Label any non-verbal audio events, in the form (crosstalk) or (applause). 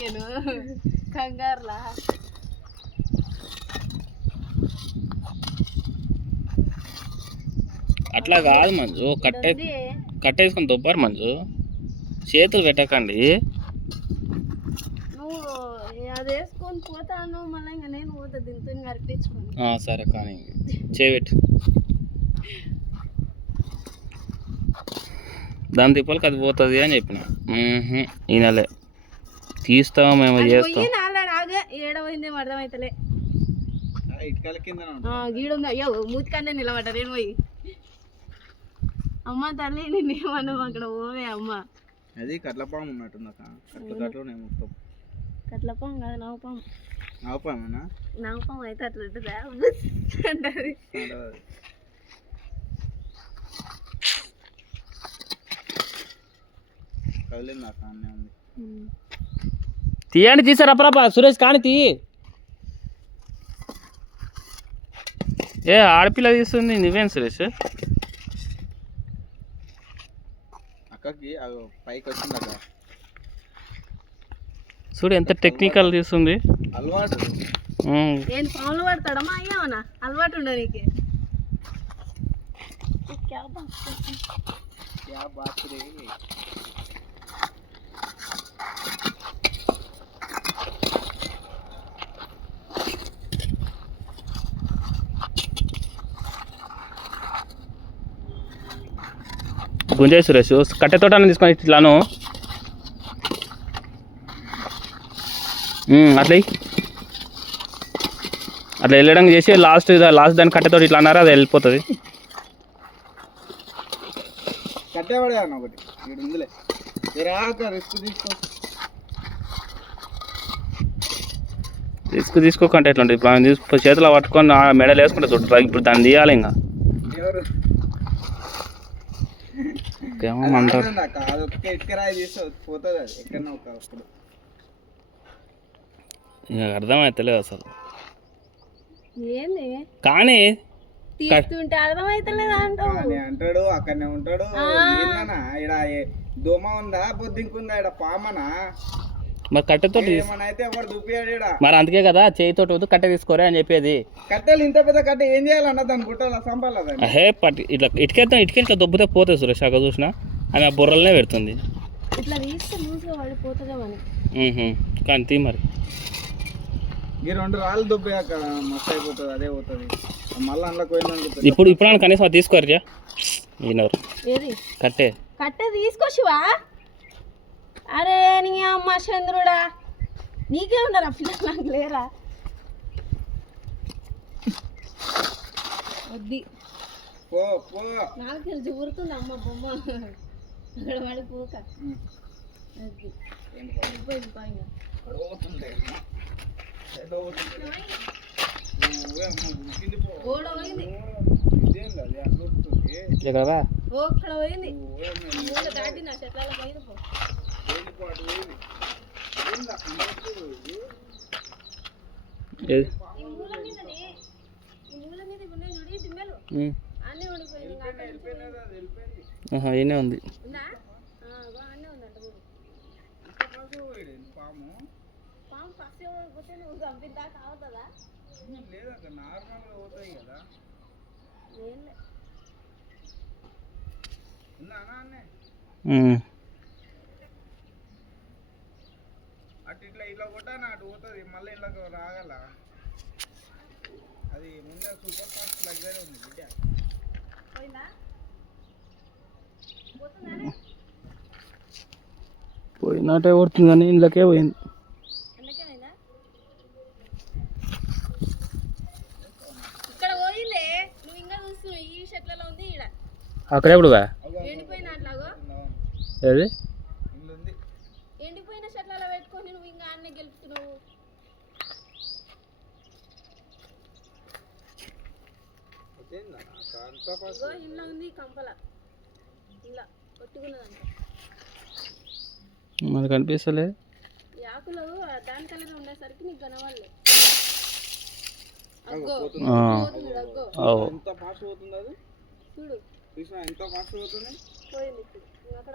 Chicken కంగారులా. అట్లా కాదు మంజు కట్టే. కట్టేసుకొని దొబ్బారు మంజు. చేతులు పెట్టకండి. అది వేసుకొని పోతాను మళ్ళీ ఇంకా నేను పోతా దీంతో సరే కానీ చేయబెట్టు దాని తిప్పలకి అది పోతుంది అని చెప్పిన. ఈయనలే. తీస్తాం మేము చేస్తాం. ఏడవైందేమో అర్థమైతలే. ఇటుకల కింద గీడుంది. అయ్యో మూతికన్నే నిలబడ్డ నేను పోయి? అమ్మ తల్లి నేను ఏమన్నా అక్కడ పోవే అమ్మ. అది కట్లపాము ఉన్నట్టుంది అక్క. కట్ల మొత్తం. కాదు అయితే అట్లా ఉంటుందా? (laughs) అంటది కదిలింది అక్క అన్నీ ఉంది. తీయండి తీసారు అప్పరాపా సురేష్ కానీ తీ. ఏ ఆడపిల్ల తీస్తుంది నువ్వేం సురేష్? అక్కకి పైకి వచ్చింది అక్క. చూడు ఎంత టెక్నికల్ తీస్తుంది. అలవాటు. ఉమ్. నేను పాములు పడతాడమ్మా అయ్యామన్నా అలవాటు ఉండదు నీకు? యా బాత్ గుంజాయి సురేష్. కట్టెతోట తీసుకొని ఇట్లాను. అట్లా. అట్లా వెళ్ళడం చేసి లాస్ట్ లాస్ట్ దాని కట్టెతోటి ఇట్లా అన్నారు అది వెళ్ళిపోతుంది. రిస్క్ తీసుకో. తీసుకు తీసుకోకంటే ఎట్లా ఉంటుంది? ఇప్పుడు చేతిలో పట్టుకొని మెడలు వేసుకుంటే చూడు ఇప్పుడు దాన్ని తీయాలి ఇంకా. అప్పుడు. ఇక అర్థమవుతలేదు అసలు. ఏంది? కానీ తీస్తుంటే అర్థమైతలేదా అంటాడు అక్కడనే ఉంటాడు. దోమ ఉందా? బొద్దింకుందా? ఈడ పామనా? మరి ఈడ? మరి అందుకే కదా చేయితోటి వద్దు కట్టె తీసుకోరే అని చెప్పేది. కట్టెలు ఇంత పెద్ద కట్టె ఏం చేయాలన్న దాన్ని? గుట్టాల సంపాల పట్టి ఇట్లా ఇటుకెళ్తాం ఇటుకెళ్ళి ఇట్లా దొబ్బితే పోతుంది సురేష్ అక్కడ చూసిన. ఆమె ఆ బుర్రలనే పెడుతుంది. కానీ తీ మరి. ఈ రెండు రాళ్ళు దుబ్బయాక మస్తు అయిపోతుంది అదే పోతుంది. మళ్ళీ అందులో ఇప్పుడు ఇప్పుడు కనీసం అది తీసుకోరు కట్టే. కట్టె తీసుకొచ్చివా అరే నీ అమ్మ చంద్రుడా. నీకే ఉండరా పిల్లలు నాకు లేరా? వద్ది. పో పో. నాకు తెలిసి ఊరుతుంది అమ్మ బొమ్మ. అక్కడ పడిపోక ఉమ్. అది వెళ్ళిపోయింది పైన. పోతుంది. ఎటో పోతుంది. నువ్వే అమ్మ ఉరికింది పో. గోడ పోయింది. దాటి నా చెట్ల పోయింది పో. ఏంది? ఈయనే ఉంది. ఉందా ఆ, అగో అన్నీ ఉందంట చూడు ఇంత పాటు పోయింది పాము పాము ఫస్ట్ పోతే నువ్వు చంపిద్దా కావుతుందా లేదక్క నార్మల్గా పోతాయి కదా ఏంలే ఉందా అన్న అన్నే ఉమ్. అటు ఇట్లా ఇట్లా కొట్టాను అటు పోతుంది మళ్ళీ ఇట్లా రాగల. అది ముందే సూపర్ ఫాస్ట్ లగ్జరీ ఉంది బిడ్డ. పోయినట్టే కొడుతుంది కానీ ఇంట్లోకే పోయింది. అందుకే పోయిందా ఇక్కడ పోయిందే నువ్వు ఇంకా చూస్తున్నావు ఈ షర్ట్లలో ఉంది ఈడ అక్కడ ఎప్పుడు బా ఎండిపోయిన అట్లాగో ఏది ఇల్లు ఉంది షర్ట్లలో పెట్టుకొని నువ్వు ఇంకా అన్నీ గెలుపుతున్నావు. ఇల్ల ఉంది కంపల. ఇలా కొట్టుకున్నదంట. మనకు కనిపిస్తలే? ఈ ఆకులు దాని కలర్ ఉండేసరికి నీకు కనవాలే ఎంత ఫాస్ట్ పోతుంది అది? చూడు. ఎంత ఫాస్ట్ పోతుంది? పోయింది అక్కడ